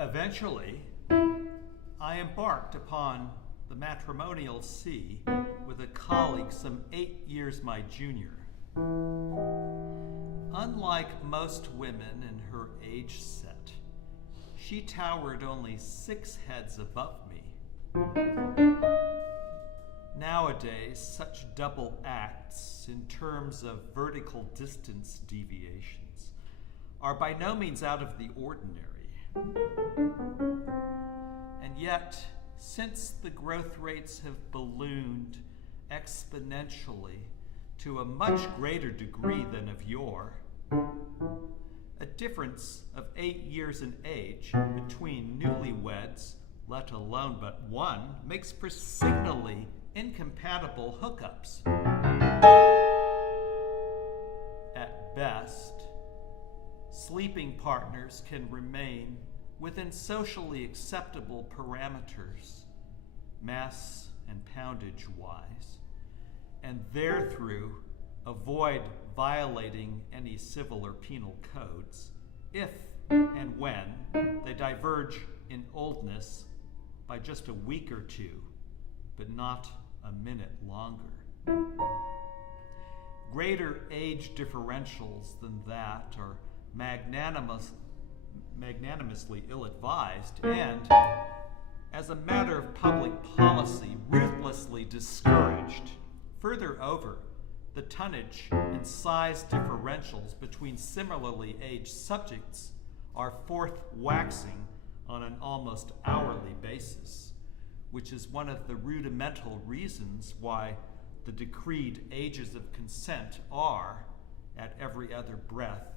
Eventually, I embarked upon the matrimonial sea with a colleague some 8 years my junior. Unlike most women in her age set, she towered only 6 heads above me. Nowadays, such double acts in terms of vertical distance deviations are by no means out of the ordinary. And yet, since the growth rates have ballooned exponentially to a much greater degree than of yore, a difference of 8 years in age between newlyweds, let alone but one, makes for signally incompatible hookups. At best, sleeping partners can remain within socially acceptable parameters, mass and poundage-wise, and therethrough avoid violating any civil or penal codes if and when they diverge in oldness by just a week or two, but not a minute longer. Greater age differentials than that are magnanimously ill-advised and, as a matter of public policy, ruthlessly discouraged. Further over, the tonnage and size differentials between similarly aged subjects are forth waxing on an almost hourly basis, which is one of the rudimental reasons why the decreed ages of consent are, at every other breath,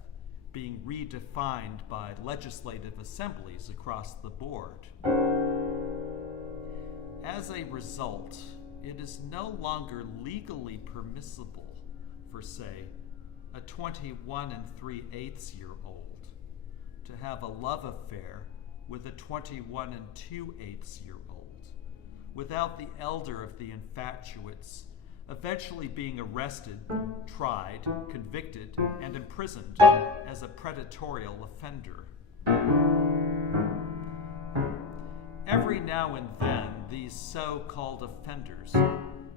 being redefined by legislative assemblies across the board. As a result, it is no longer legally permissible for, say, a 21 3/8-year-old to have a love affair with a 21 2/8-year-old, without the elder of the infatuates eventually being arrested, tried, convicted, and imprisoned as a predatorial offender. Every now and then, these so-called offenders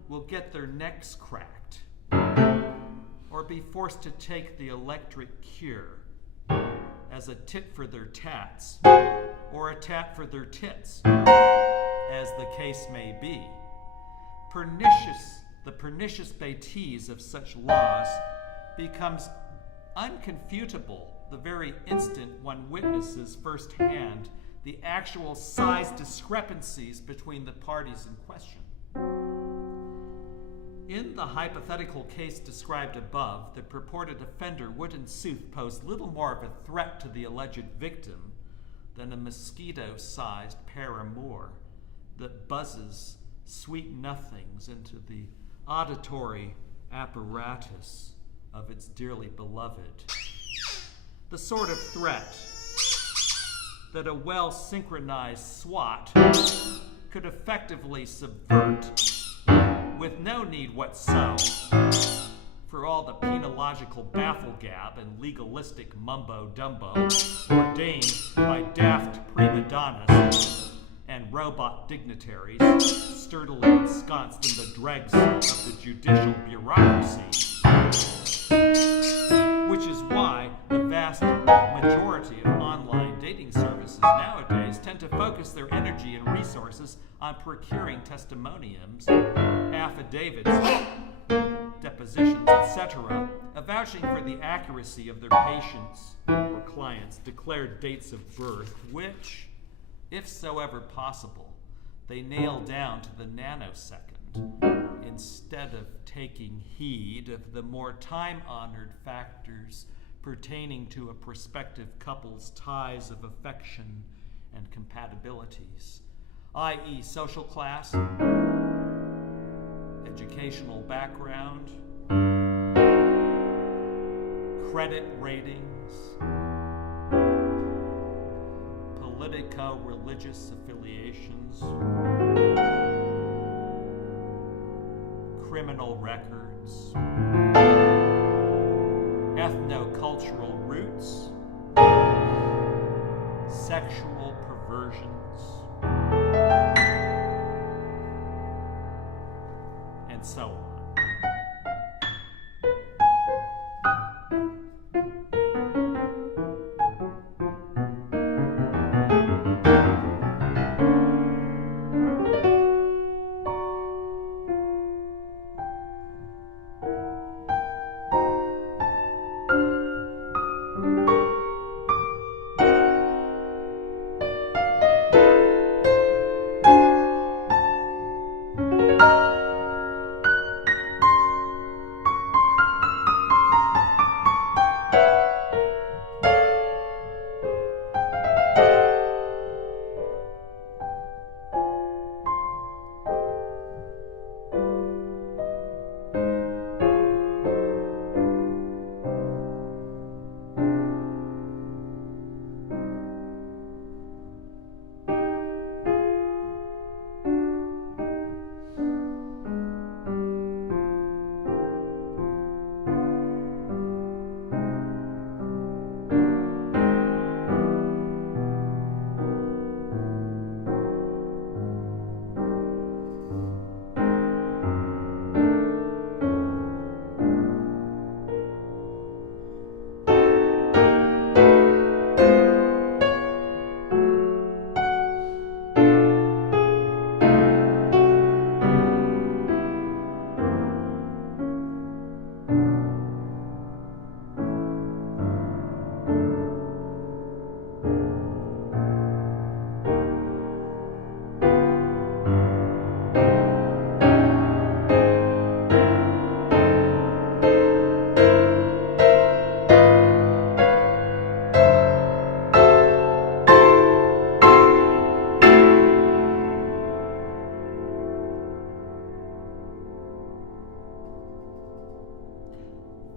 will get their necks cracked or be forced to take the electric cure as a tit for their tats or a tat for their tits, as the case may be. The pernicious bêtise of such laws becomes unconfutable the very instant one witnesses firsthand the actual size discrepancies between the parties in question. In the hypothetical case described above, the purported offender would in sooth pose little more of a threat to the alleged victim than a mosquito-sized paramour that buzzes sweet nothings into the auditory apparatus of its dearly beloved. The sort of threat that a well-synchronized SWAT could effectively subvert with no need whatsoever for all the penological bafflegab and legalistic mumbo-dumbo ordained by daft prima donnas and robot dignitaries sturdily ensconced in the dregs of the judicial bureaucracy. Which is why the vast majority of online dating services nowadays tend to focus their energy and resources on procuring testimoniums, affidavits, depositions, etc., vouching for the accuracy of their patients' or clients' declared dates of birth, which, if so ever possible, they nail down to the nanosecond, instead of taking heed of the more time-honored factors pertaining to a prospective couple's ties of affection and compatibilities, i.e. social class, educational background, credit ratings, politico-religious affiliations, criminal records, ethno-cultural roots, sexual perversions, and so on.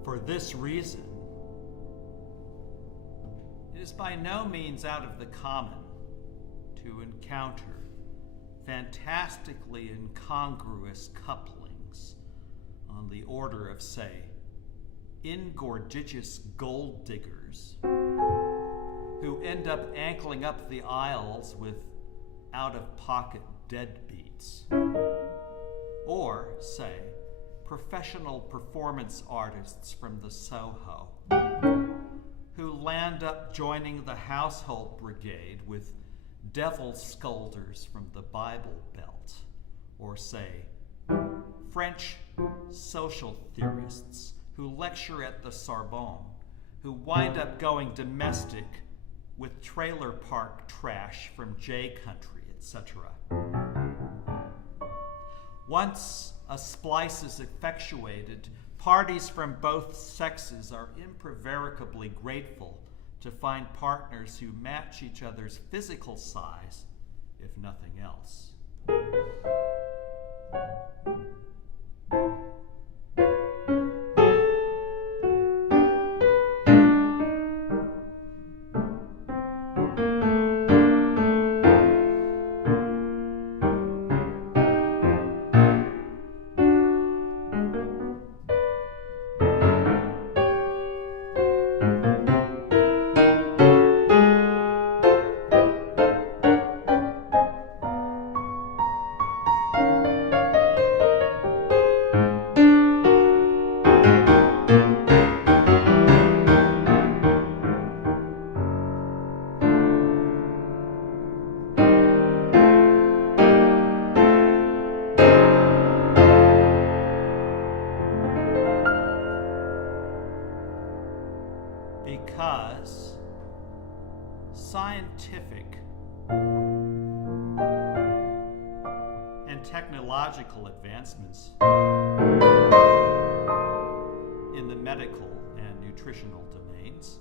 For this reason, it is by no means out of the common to encounter fantastically incongruous couplings on the order of, say, ingordigious gold diggers who end up ankling up the aisles with out-of-pocket deadbeats, or, say, professional performance artists from the Soho who land up joining the household brigade with devil scolders from the Bible Belt, or, say, French social theorists who lecture at the Sorbonne, who wind up going domestic with trailer park trash from J Country, etc. Once a splice is effectuated, parties from both sexes are imprevaricably grateful to find partners who match each other's physical size, if nothing else. Because scientific and technological advancements in the medical and nutritional domains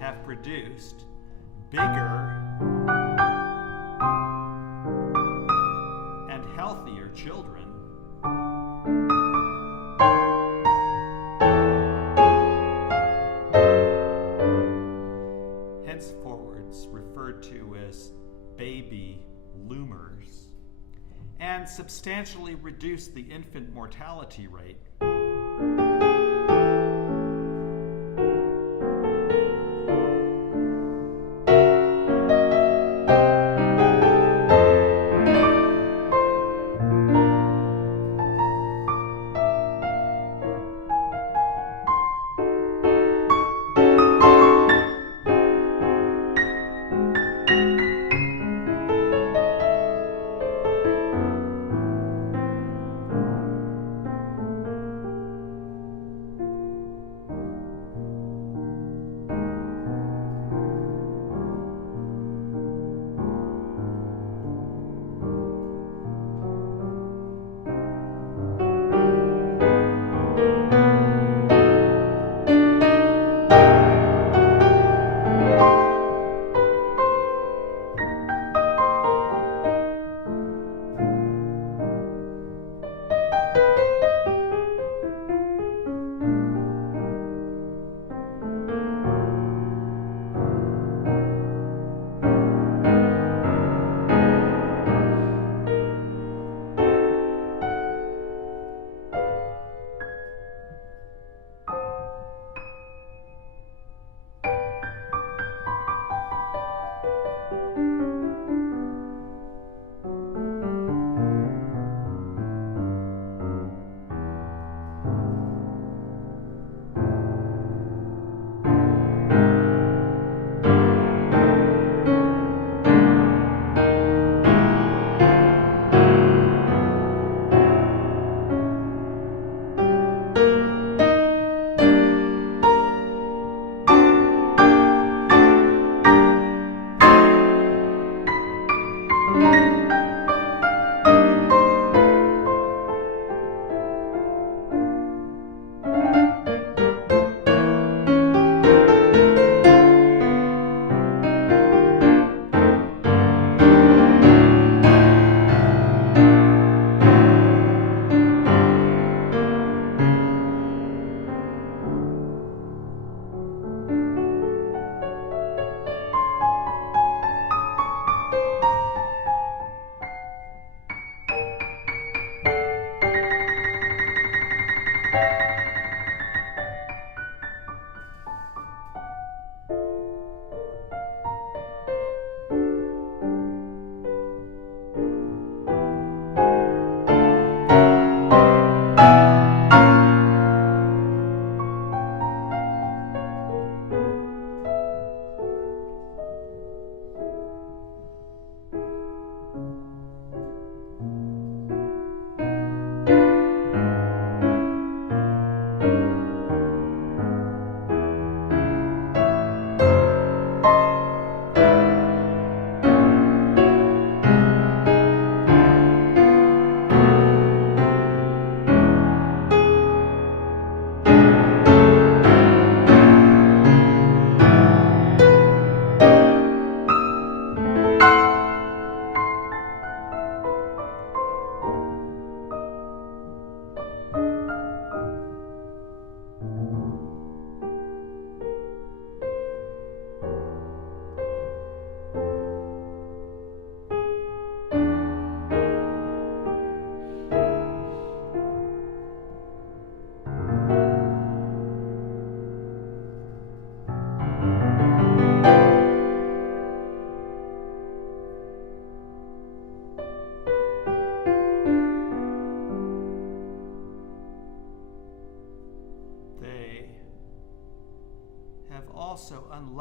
have produced bigger and healthier children, henceforwards referred to as baby loomers, and substantially reduced the infant mortality rate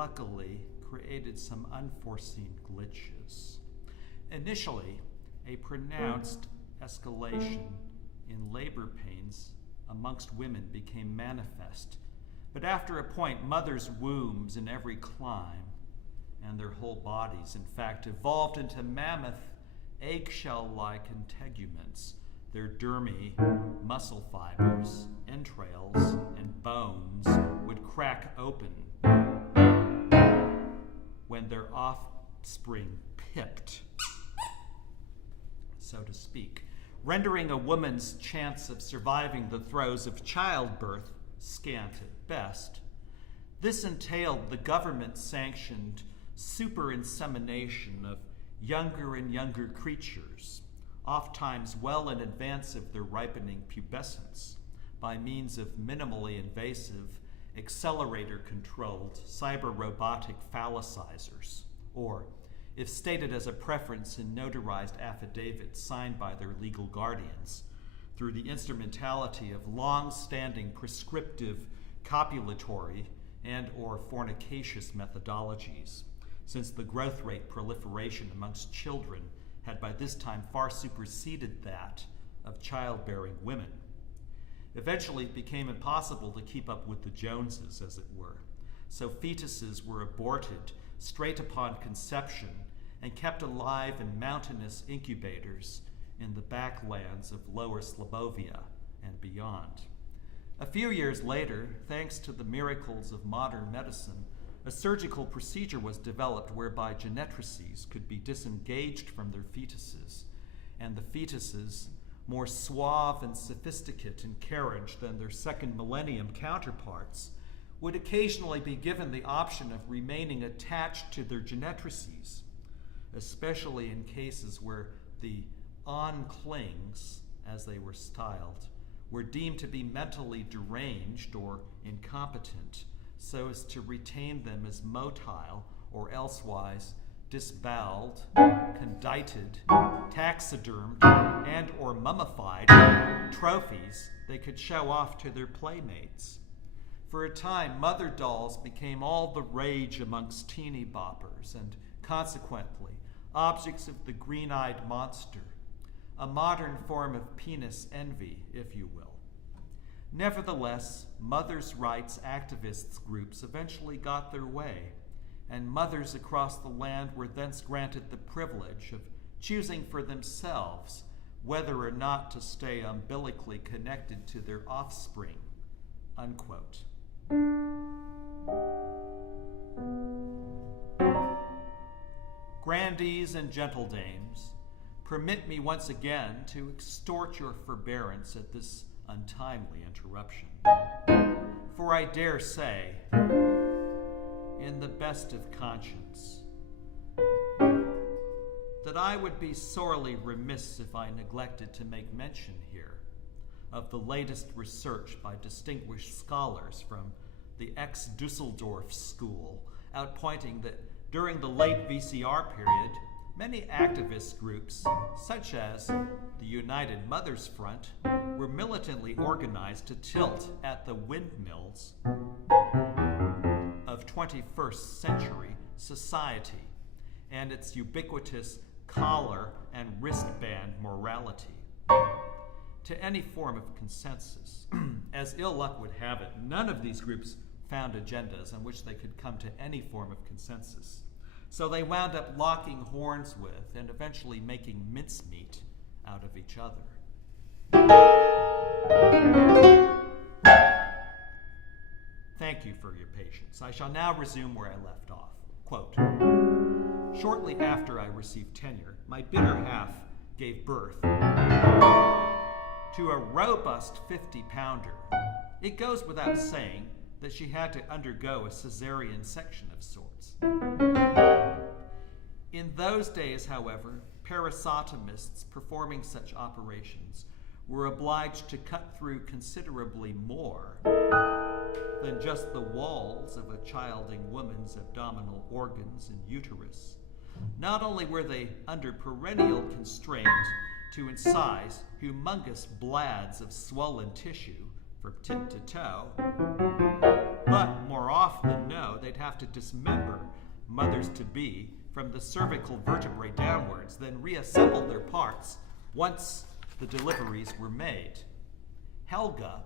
luckily created some unforeseen glitches. Initially, a pronounced escalation in labor pains amongst women became manifest, but after a point, mothers' wombs in every clime and their whole bodies, in fact, evolved into mammoth eggshell-like integuments. Their dermy, muscle fibers, entrails, and bones would crack open when their offspring pipped, so to speak, rendering a woman's chance of surviving the throes of childbirth scant at best. This entailed the government-sanctioned super-insemination of younger and younger creatures, oftentimes well in advance of their ripening pubescence, by means of minimally invasive, accelerator-controlled cyber-robotic phallicizers, or, if stated as a preference in notarized affidavits signed by their legal guardians, through the instrumentality of long-standing prescriptive copulatory and or fornicacious methodologies, since the growth rate proliferation amongst children had by this time far superseded that of childbearing women. Eventually, it became impossible to keep up with the Joneses, as it were, so fetuses were aborted straight upon conception and kept alive in mountainous incubators in the backlands of Lower Slobovia and beyond. A few years later, thanks to the miracles of modern medicine, a surgical procedure was developed whereby genetrices could be disengaged from their fetuses, and the fetuses, more suave and sophisticate in carriage than their second millennium counterparts, would occasionally be given the option of remaining attached to their genetrices, especially in cases where the onclings, as they were styled, were deemed to be mentally deranged or incompetent, so as to retain them as motile or elsewise disboweled, condited, taxidermed, and or mummified trophies they could show off to their playmates. For a time, mother dolls became all the rage amongst teeny boppers and, consequently, objects of the green-eyed monster, a modern form of penis envy, if you will. Nevertheless, mothers' rights activists groups eventually got their way, and mothers across the land were thence granted the privilege of choosing for themselves whether or not to stay umbilically connected to their offspring, unquote. Grandees and gentle dames, permit me once again to extort your forbearance at this untimely interruption. For I dare say, in the best of conscience, that I would be sorely remiss if I neglected to make mention here of the latest research by distinguished scholars from the ex-Dusseldorf school, outpointing that during the late VCR period, many activist groups, such as the United Mothers Front, were militantly organized to tilt at the windmills of 21st century society and its ubiquitous collar and wristband morality. To any form of consensus. As ill luck would have it, none of these groups found agendas on which they could come to any form of consensus. So they wound up locking horns with and eventually making mincemeat out of each other. Thank you for your patience. I shall now resume where I left off. Quote, shortly after I received tenure, my bitter half gave birth to a robust 50-pounder. It goes without saying that she had to undergo a cesarean section of sorts. In those days, however, parasitomists performing such operations were obliged to cut through considerably more than just the walls of a childing woman's abdominal organs and uterus. Not only were they under perennial constraint to incise humongous blads of swollen tissue from tip to toe. But more often than no, they'd have to dismember mothers-to-be from the cervical vertebrae downwards, then reassemble their parts once the deliveries were made. Helga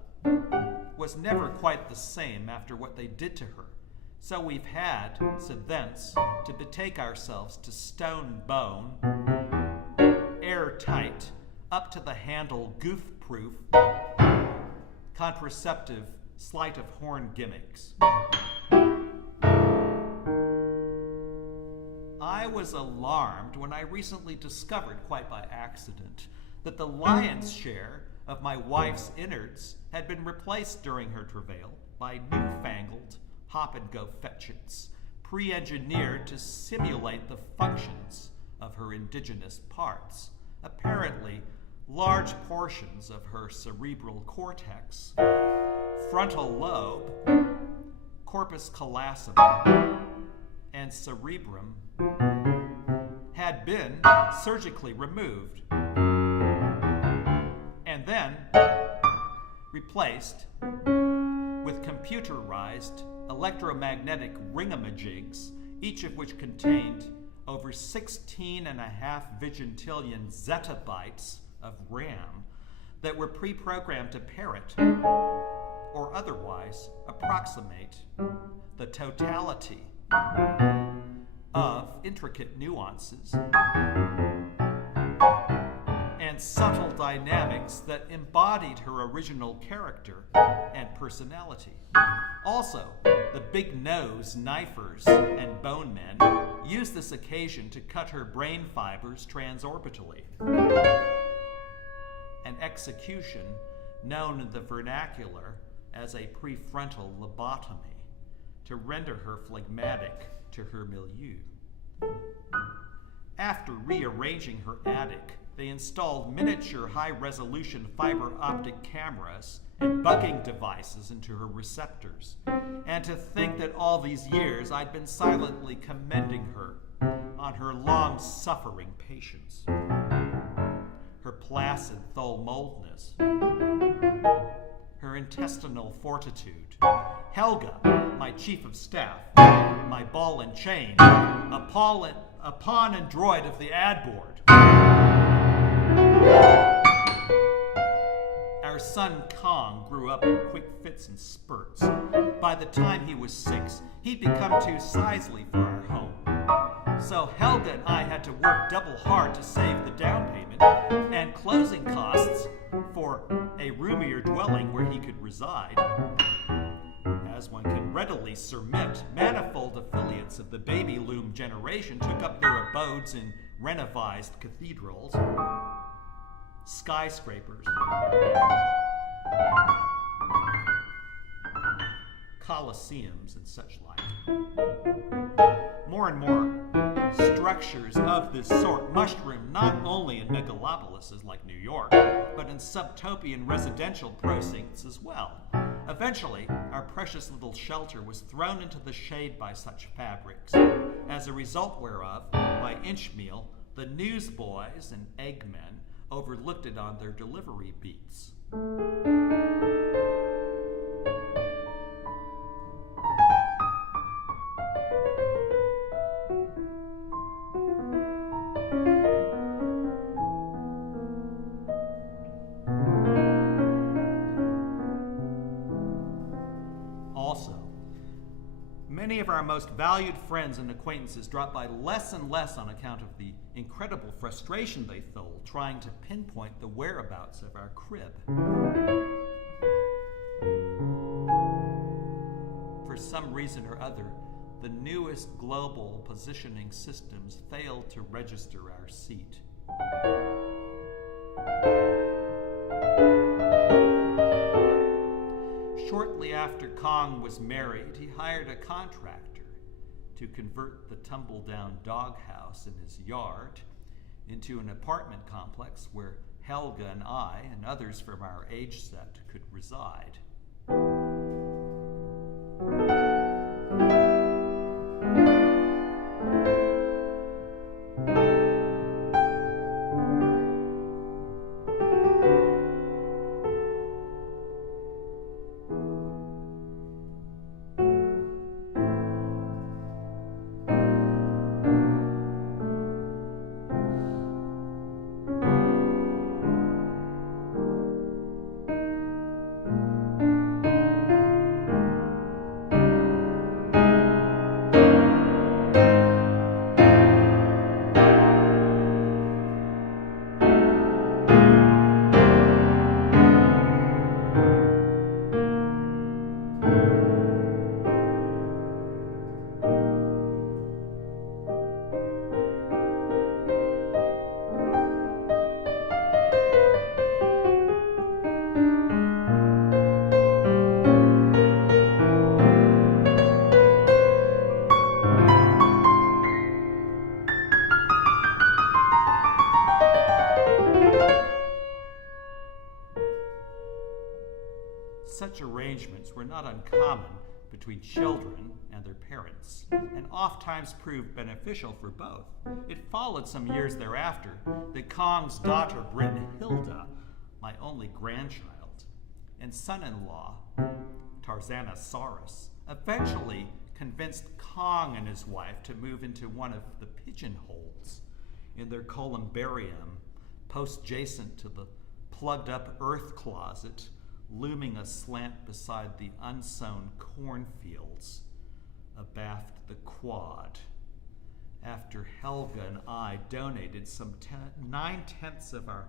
was never quite the same after what they did to her, so we've had, thence, to betake ourselves to stone bone, airtight, up to the handle, goof-proof, contraceptive, sleight of horn gimmicks. I was alarmed when I recently discovered, quite by accident, that the lion's share of my wife's innards had been replaced during her travail by newfangled hop-and-go-fetchits, pre-engineered to simulate the functions of her indigenous parts. Apparently, large portions of her cerebral cortex, frontal lobe, corpus callosum, and cerebrum had been surgically removed and then replaced with computerized electromagnetic ringamajigs, each of which contained over 16.5 vigintillion zettabytes of RAM that were pre-programmed to parrot or otherwise approximate the totality of intricate nuances and subtle dynamics that embodied her original character and personality. Also, the big-nose knifers and bone men used this occasion to cut her brain fibers transorbitally, an execution known in the vernacular as a prefrontal lobotomy, to render her phlegmatic to her milieu. After rearranging her attic, they installed miniature high-resolution fiber optic cameras and bugging devices into her receptors. And to think that all these years I'd been silently commending her on her long-suffering patience, her placid thole-moldness, her intestinal fortitude. Helga, my chief of staff, my ball and chain, a pawn and droid of the ad board. Our son Kong grew up in quick fits and spurts. By the time he was 6, he'd become too sizely for our home. So Helga and I had to work double hard to save the down payment and closing costs for a roomier dwelling where he could reside. As one can readily surmit, manifold affiliates of the baby loom generation took up their abodes in renovized cathedrals, skyscrapers, coliseums, and such like. More and more structures of this sort mushroom not only in megalopolises like New York, but in subtopian residential precincts as well. Eventually, our precious little shelter was thrown into the shade by such fabrics, as a result whereof, by Inchmeal, the newsboys and eggmen overlooked it on their delivery beats. Many of our most valued friends and acquaintances drop by less and less on account of the incredible frustration they feel trying to pinpoint the whereabouts of our crib. For some reason or other, the newest global positioning systems failed to register our seat. Shortly after Kong was married, he hired a contractor to convert the tumble-down doghouse in his yard into an apartment complex where Helga and I and others from our age set could reside. not uncommon between children and their parents, and oft-times proved beneficial for both. It followed some years thereafter that Kong's daughter Brynhilda, my only grandchild, and son-in-law Tarzanosaurus, eventually convinced Kong and his wife to move into one of the pigeonholes in their columbarium, post-jacent to the plugged-up earth closet looming aslant beside the unsown cornfields abaft the quad. After Helga and I donated some 9/10 of our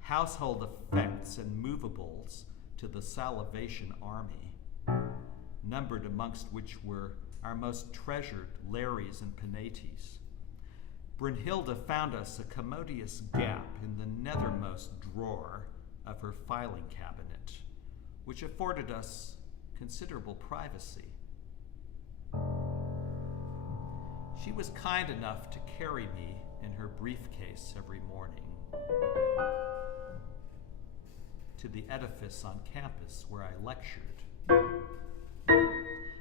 household effects and movables to the Salivation Army, numbered amongst which were our most treasured Larrys and Penates, Brynhilda found us a commodious gap in the nethermost drawer of her filing cabinet, which afforded us considerable privacy. She was kind enough to carry me in her briefcase every morning to the edifice on campus where I lectured.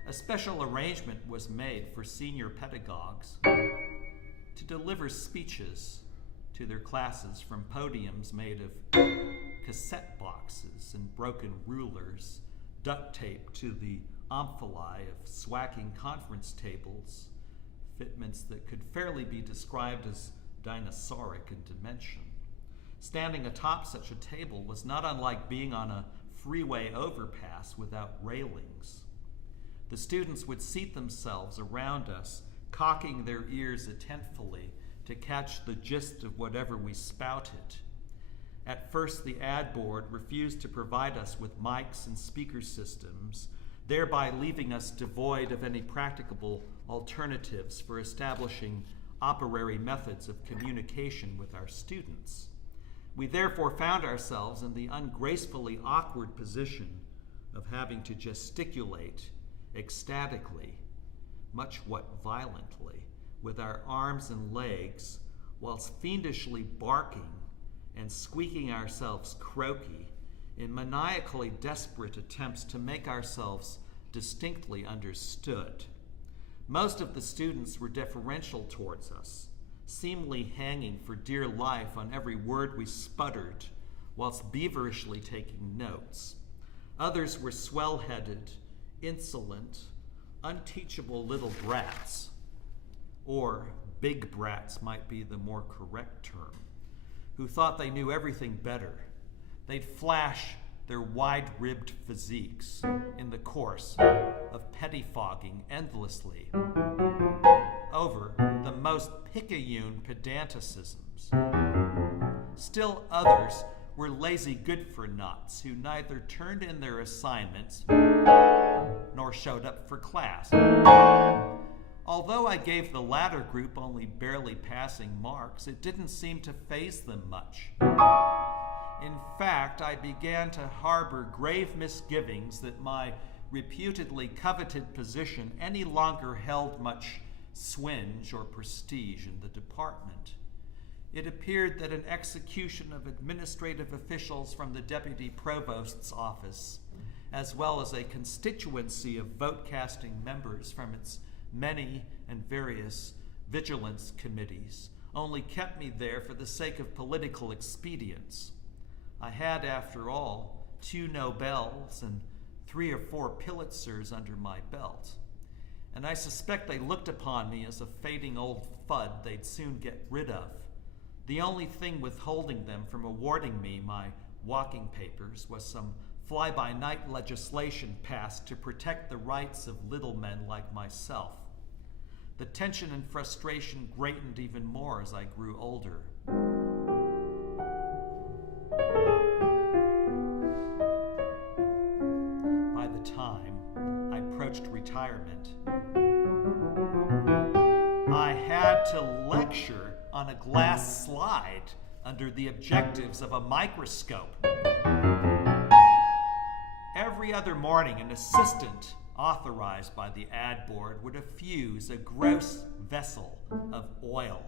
A special arrangement was made for senior pedagogues to deliver speeches to their classes from podiums made of cassette boxes and broken rulers, duct taped to the omphalos of swacking conference tables, fitments that could fairly be described as dinosauric in dimension. Standing atop such a table was not unlike being on a freeway overpass without railings. The students would seat themselves around us, cocking their ears attentively to catch the gist of whatever we spouted. At first, the ad board refused to provide us with mics and speaker systems, thereby leaving us devoid of any practicable alternatives for establishing operary methods of communication with our students. We therefore found ourselves in the ungracefully awkward position of having to gesticulate ecstatically, much what violently, with our arms and legs, whilst fiendishly barking and squeaking ourselves croaky in maniacally desperate attempts to make ourselves distinctly understood. Most of the students were deferential towards us, seemingly hanging for dear life on every word we sputtered, whilst beaverishly taking notes. Others were swell-headed, insolent, unteachable little brats, or big brats might be the more correct term, who thought they knew everything better. They'd flash their wide-ribbed physiques in the course of pettifogging endlessly over the most picayune pedanticisms. Still others were lazy good-for-nots who neither turned in their assignments nor showed up for class. Although I gave the latter group only barely passing marks, it didn't seem to faze them much. In fact, I began to harbor grave misgivings that my reputedly coveted position any longer held much swinge or prestige in the department. It appeared that an execution of administrative officials from the deputy provost's office, as well as a constituency of vote-casting members from its many and various vigilance committees, only kept me there for the sake of political expedience. I had, after all, 2 Nobels and 3 or 4 Pulitzers under my belt, and I suspect they looked upon me as a fading old fud they'd soon get rid of. The only thing withholding them from awarding me my walking papers was some fly-by-night legislation passed to protect the rights of little men like myself. The tension and frustration greatened even more as I grew older. By the time I approached retirement, I had to lecture on a glass slide under the objectives of a microscope. Every other morning, an assistant authorized by the ad board would effuse a gross vessel of oil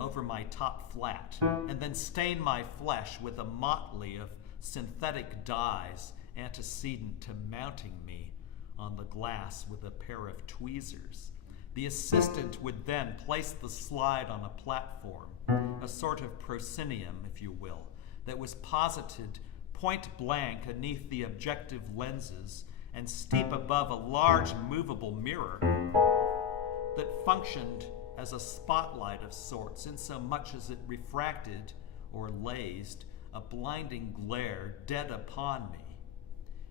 over my top flat and then stain my flesh with a motley of synthetic dyes antecedent to mounting me on the glass with a pair of tweezers. The assistant would then place the slide on a platform, a sort of proscenium, if you will, that was posited point blank beneath the objective lenses and steep above a large movable mirror that functioned as a spotlight of sorts, insomuch as it refracted or lased a blinding glare dead upon me.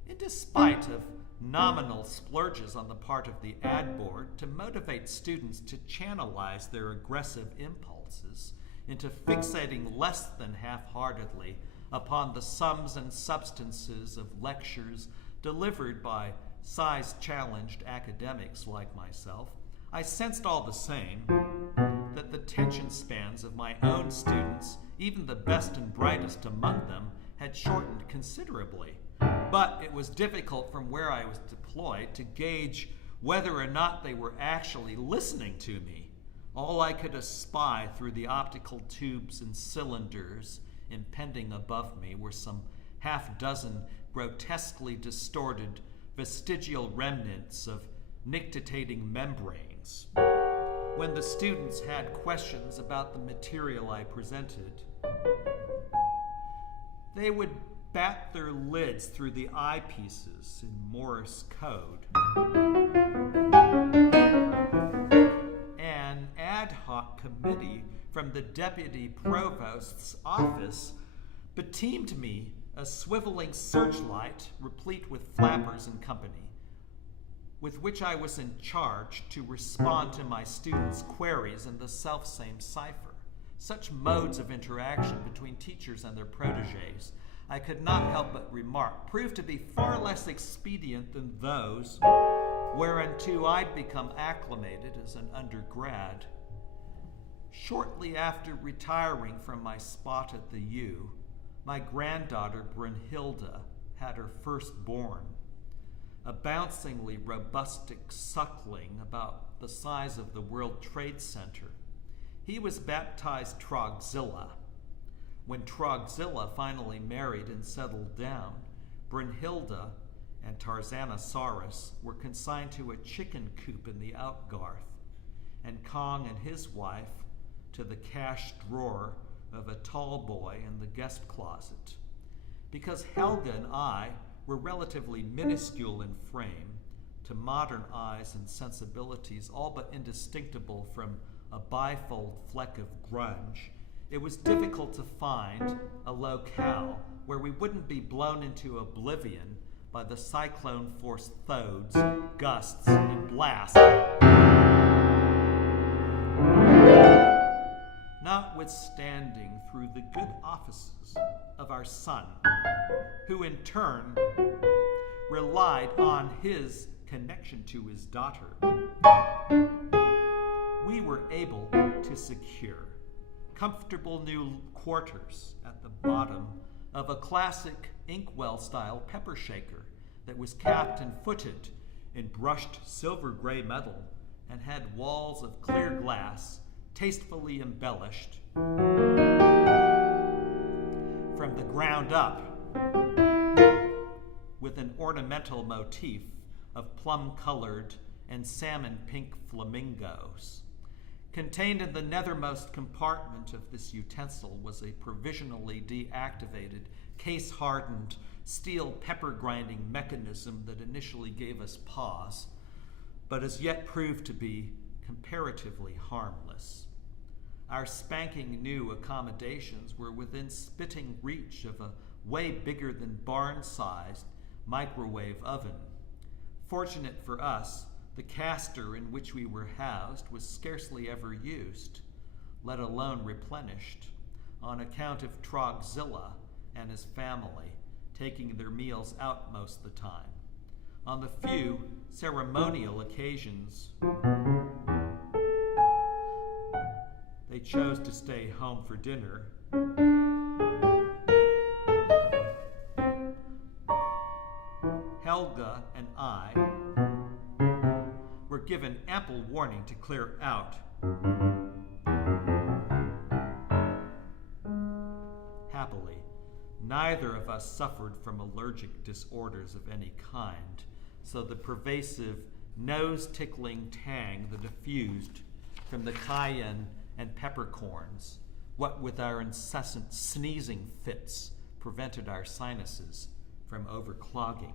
In despite of nominal splurges on the part of the ad board to motivate students to channelize their aggressive impulses into fixating less than half-heartedly upon the sums and substances of lectures delivered by size-challenged academics like myself, I sensed all the same that the tension spans of my own students, even the best and brightest among them, had shortened considerably. But it was difficult from where I was deployed to gauge whether or not they were actually listening to me. All I could espy through the optical tubes and cylinders impending above me were some half-dozen grotesquely distorted vestigial remnants of nictitating membranes. When the students had questions about the material I presented, they would bat their lids through the eyepieces in Morse code. An ad hoc committee from the deputy provost's office beteemed me a swiveling searchlight replete with flappers and company, with which I was in charge to respond to my students' queries in the selfsame cipher. Such modes of interaction between teachers and their protégés, I could not help but remark, proved to be far less expedient than those whereunto I'd become acclimated as an undergrad. Shortly after retiring from my spot at the U, my granddaughter Brunhilde had her firstborn, a bouncingly robustic suckling about the size of the World Trade Center. He was baptized Trogzilla. When Trogzilla finally married and settled down, Brunhilde and Tarzanosaurus were consigned to a chicken coop in the Outgarth, and Kong and his wife to the cash drawer of a tall boy in the guest closet. Because Helga and I were relatively minuscule in frame, to modern eyes and sensibilities all but indistinguishable from a bifold fleck of grunge, it was difficult to find a locale where we wouldn't be blown into oblivion by the cyclone-forced thodes, gusts, and blasts. Notwithstanding through the good offices of our son, who in turn relied on his connection to his daughter, we were able to secure comfortable new quarters at the bottom of a classic inkwell-style pepper shaker that was capped and footed in brushed silver-gray metal and had walls of clear glass tastefully embellished from the ground up with an ornamental motif of plum-colored and salmon-pink flamingos. Contained in the nethermost compartment of this utensil was a provisionally deactivated, case-hardened steel pepper-grinding mechanism that initially gave us pause, but as yet proved to be comparatively harmless. Our spanking new accommodations were within spitting reach of a way bigger than barn-sized microwave oven. Fortunate for us, the caster in which we were housed was scarcely ever used, let alone replenished, on account of Trogzilla and his family taking their meals out most of the time. On the few ceremonial occasions they chose to stay home for dinner, Helga and I were given ample warning to clear out. Happily, neither of us suffered from allergic disorders of any kind, so the pervasive nose-tickling tang that diffused from the cayenne and peppercorns, what with our incessant sneezing fits, prevented our sinuses from overclogging.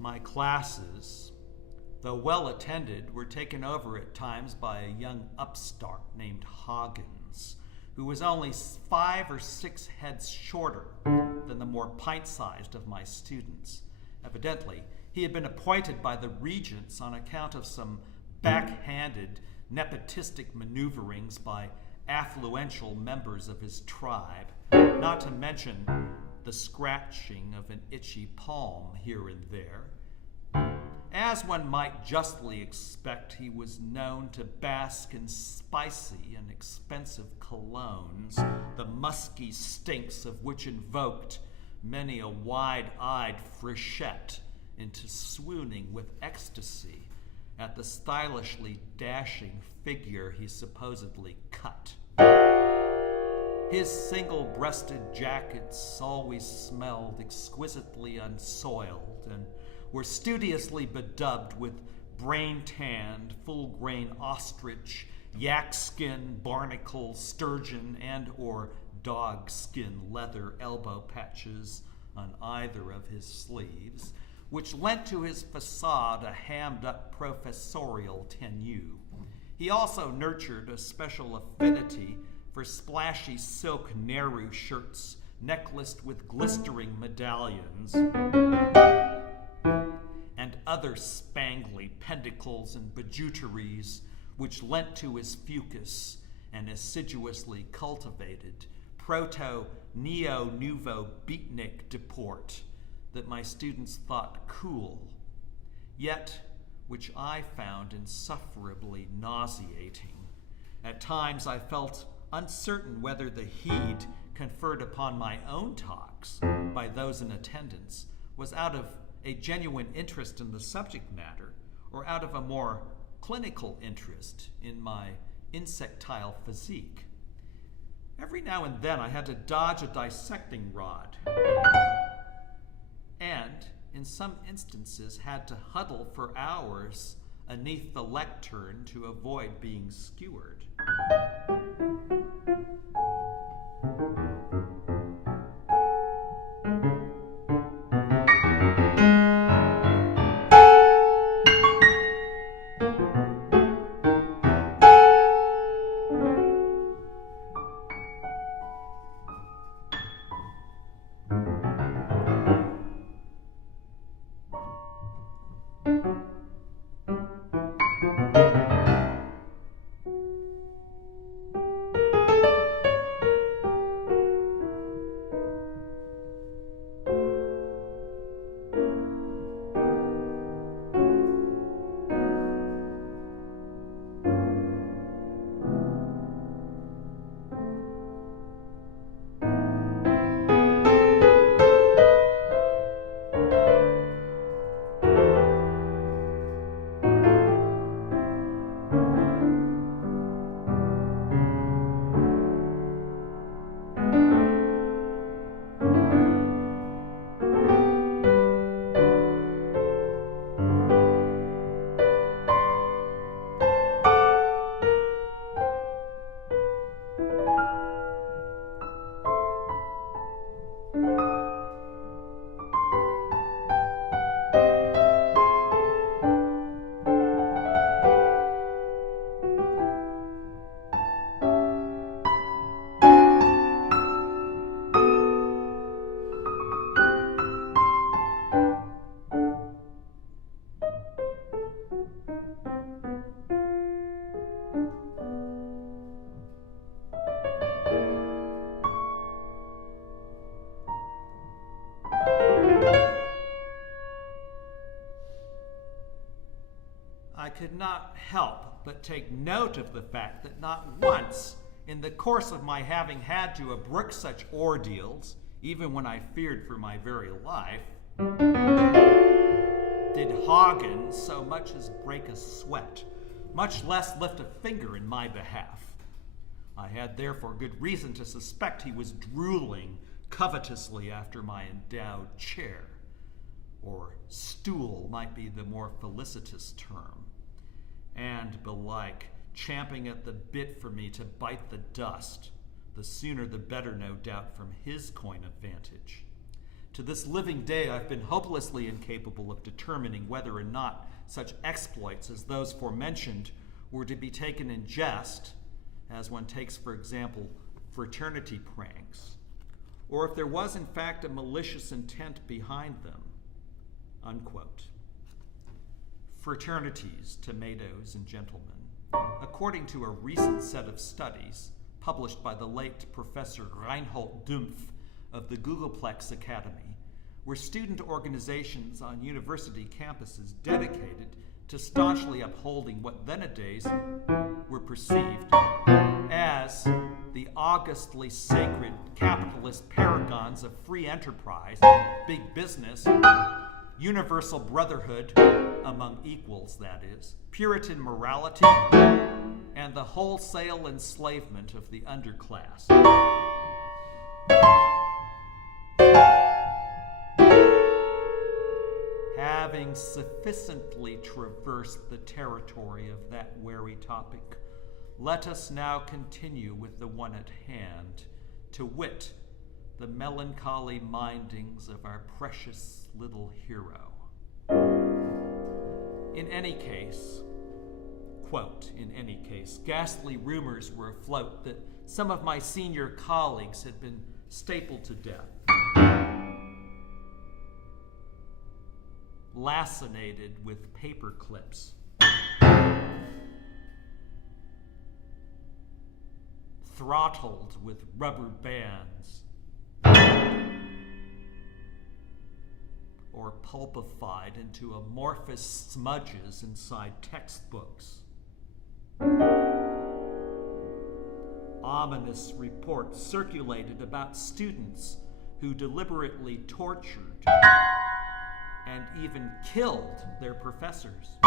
My classes, though well attended, were taken over at times by a young upstart named Hoggins, who was only 5 or 6 heads shorter than the more pint-sized of my students. Evidently, he had been appointed by the regents on account of some backhanded, nepotistic maneuverings by affluential members of his tribe, not to mention the scratching of an itchy palm here and there. As one might justly expect, he was known to bask in spicy and expensive colognes, the musky stinks of which invoked many a wide-eyed frechette into swooning with ecstasy at the stylishly dashing figure he supposedly cut. His single-breasted jackets always smelled exquisitely unsoiled and were studiously bedubbed with brain-tanned, full-grain ostrich, yak-skin, barnacle, sturgeon, and or dog-skin leather elbow patches on either of his sleeves, which lent to his facade a hammed-up professorial tenue. He also nurtured a special affinity for splashy silk Nehru shirts necklaced with glistering medallions and other spangly pendacles and bijouteries, which lent to his fucus and assiduously cultivated proto-neo-nouveau beatnik deport that my students thought cool, yet which I found insufferably nauseating. At times I felt uncertain whether the heed conferred upon my own talks by those in attendance was out of a genuine interest in the subject matter or out of a more clinical interest in my insectile physique. Every now and then I had to dodge a dissecting rod and, in some instances, had to huddle for hours aneath the lectern to avoid being skewered. I could not help but take note of the fact that not once in the course of my having had to brook such ordeals, even when I feared for my very life, did Hagen so much as break a sweat, much less lift a finger in my behalf. I had therefore good reason to suspect he was drooling covetously after my endowed chair, or stool might be the more felicitous term, and belike champing at the bit for me to bite the dust, the sooner the better, no doubt, from his coign of vantage. To this living day, I've been hopelessly incapable of determining whether or not such exploits as those forementioned were to be taken in jest, as one takes, for example, fraternity pranks, or if there was in fact a malicious intent behind them. Unquote. Fraternities, tomatoes, and gentlemen, according to a recent set of studies published by the late Professor Reinhold Dumpf of the Googleplex Academy, were student organizations on university campuses dedicated to staunchly upholding what then-a-days were perceived as the augustly sacred capitalist paragons of free enterprise, big business, universal brotherhood among equals, that is, Puritan morality, and the wholesale enslavement of the underclass. Having sufficiently traversed the territory of that wary topic, let us now continue with the one at hand, to wit, the melancholy mindings of our precious little hero. In any case, quote, in any case, ghastly rumors were afloat that some of my senior colleagues had been stapled to death, lacinated with paper clips, throttled with rubber bands, or pulpified into amorphous smudges inside textbooks. Ominous reports circulated about students who deliberately tortured and even killed their professors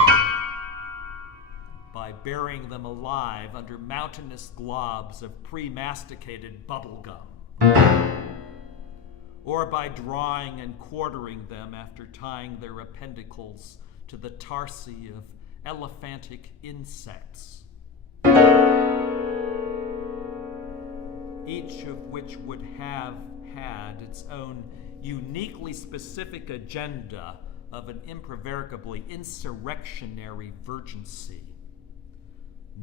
by burying them alive under mountainous globs of pre-masticated bubble gum, or by drawing and quartering them after tying their appendicles to the tarsi of elephantic insects, each of which would have had its own uniquely specific agenda of an improvaricably insurrectionary virgincy.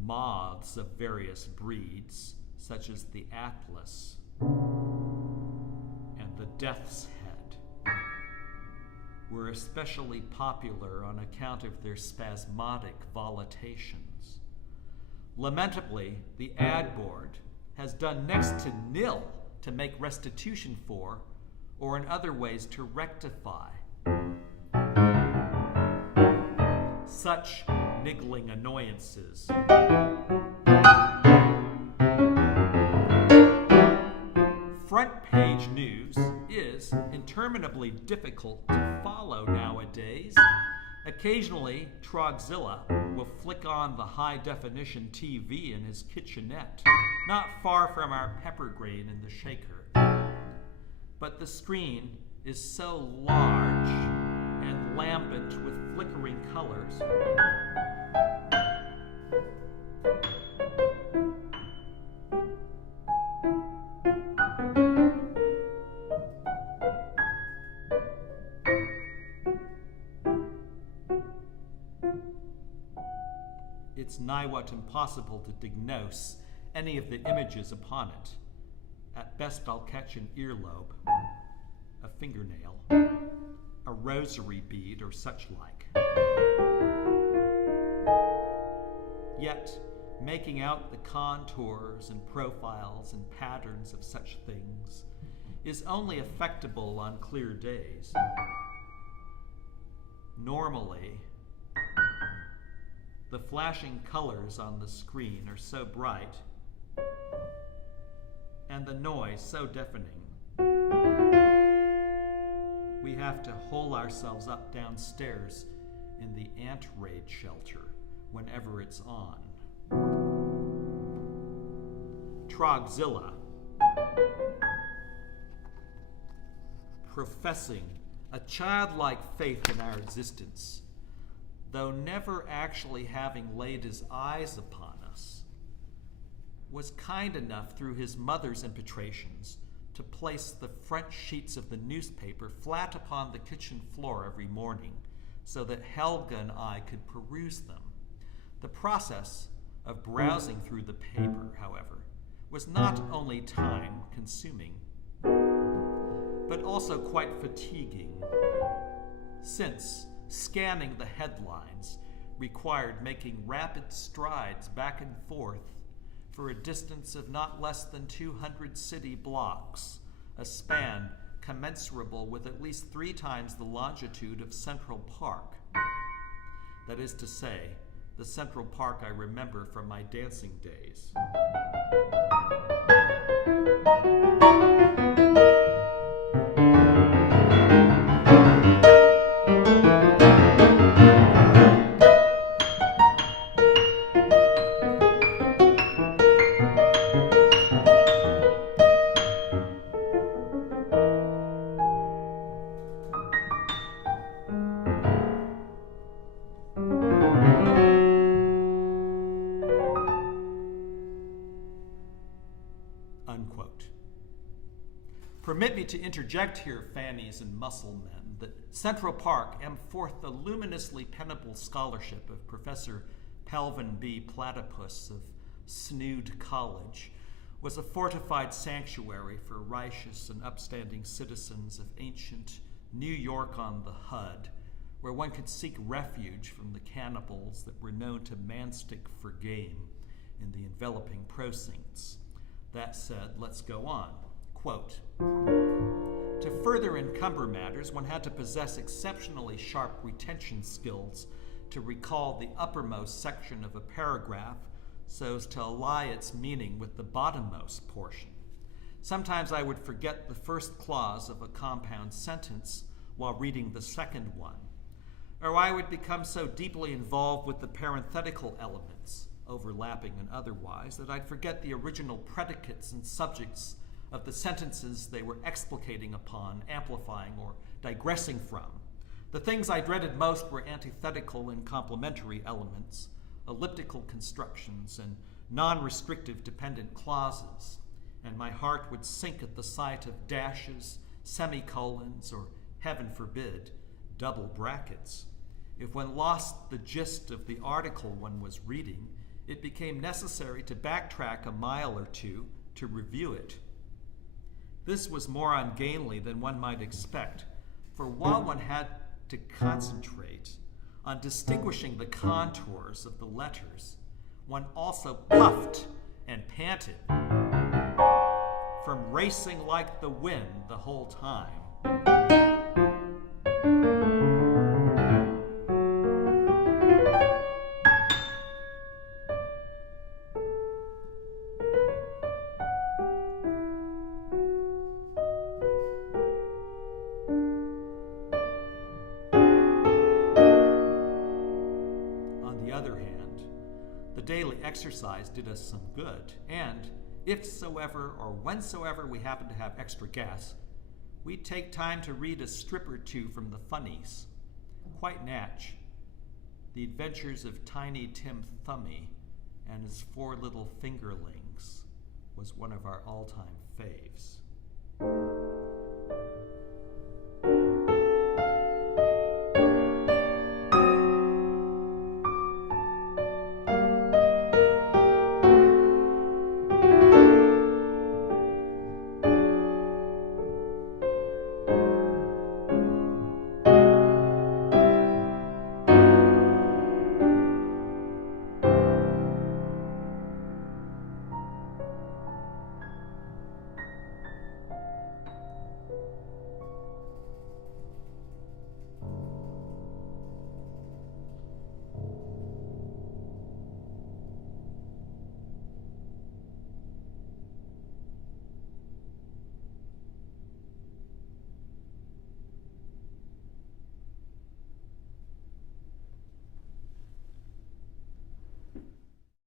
Moths of various breeds, such as the Atlas and the Death's Head, were especially popular on account of their spasmodic volitations. Lamentably, the ad board has done next to nil to make restitution for, or in other ways to rectify, such niggling annoyances. Front page news is interminably difficult to follow nowadays. Occasionally, Trogzilla will flick on the high-definition TV in his kitchenette, not far from our pepper grain in the shaker. But the screen is so large and lambent with flickering colors it's nigh-what impossible to diagnose any of the images upon it. At best, I'll catch an earlobe, a fingernail, a rosary bead, or such like. Yet, making out the contours and profiles and patterns of such things is only effectable on clear days. Normally, The flashing colors on the screen are so bright, and the noise so deafening. We have to hole ourselves up downstairs in the ant raid shelter whenever it's on. Trogzilla. Professing a childlike faith in our existence, though never actually having laid his eyes upon us, was kind enough through his mother's impetrations to place the front sheets of the newspaper flat upon the kitchen floor every morning so that Helga and I could peruse them. The process of browsing through the paper, however, was not only time-consuming, but also quite fatiguing, since scanning the headlines required making rapid strides back and forth for a distance of not less than 200 city blocks, a span commensurable with at least 3 times the longitude of Central Park. That is to say, the Central Park I remember from my dancing days. Unquote. Permit me to interject here, fannies and muscle men, that Central Park, forth the luminously pennable scholarship of Professor Pelvin B. Platypus of Snood College, was a fortified sanctuary for righteous and upstanding citizens of ancient New York on the Hud, where one could seek refuge from the cannibals that were known to manstick for game in the enveloping precincts. That said, let's go on. Quote, to further encumber matters, one had to possess exceptionally sharp retention skills to recall the uppermost section of a paragraph so as to ally its meaning with the bottommost portion. Sometimes I would forget the first clause of a compound sentence while reading the second one, or I would become so deeply involved with the parenthetical elements, overlapping and otherwise, that I'd forget the original predicates and subjects of the sentences they were explicating upon, amplifying, or digressing from. The things I dreaded most were antithetical and complementary elements, elliptical constructions, and non-restrictive dependent clauses, and my heart would sink at the sight of dashes, semicolons, or, heaven forbid, double brackets. If one lost the gist of the article one was reading, it became necessary to backtrack a mile or two to review it. This was more ungainly than one might expect, for while one had to concentrate on distinguishing the contours of the letters, one also puffed and panted from racing like the wind the whole time. Daily exercise did us some good, and ifsoever or whensoever we happened to have extra gas, we'd take time to read a strip or two from the funnies. Quite natch. The Adventures of Tiny Tim Thumbie and His 4 Little Fingerlings was one of our all-time faves.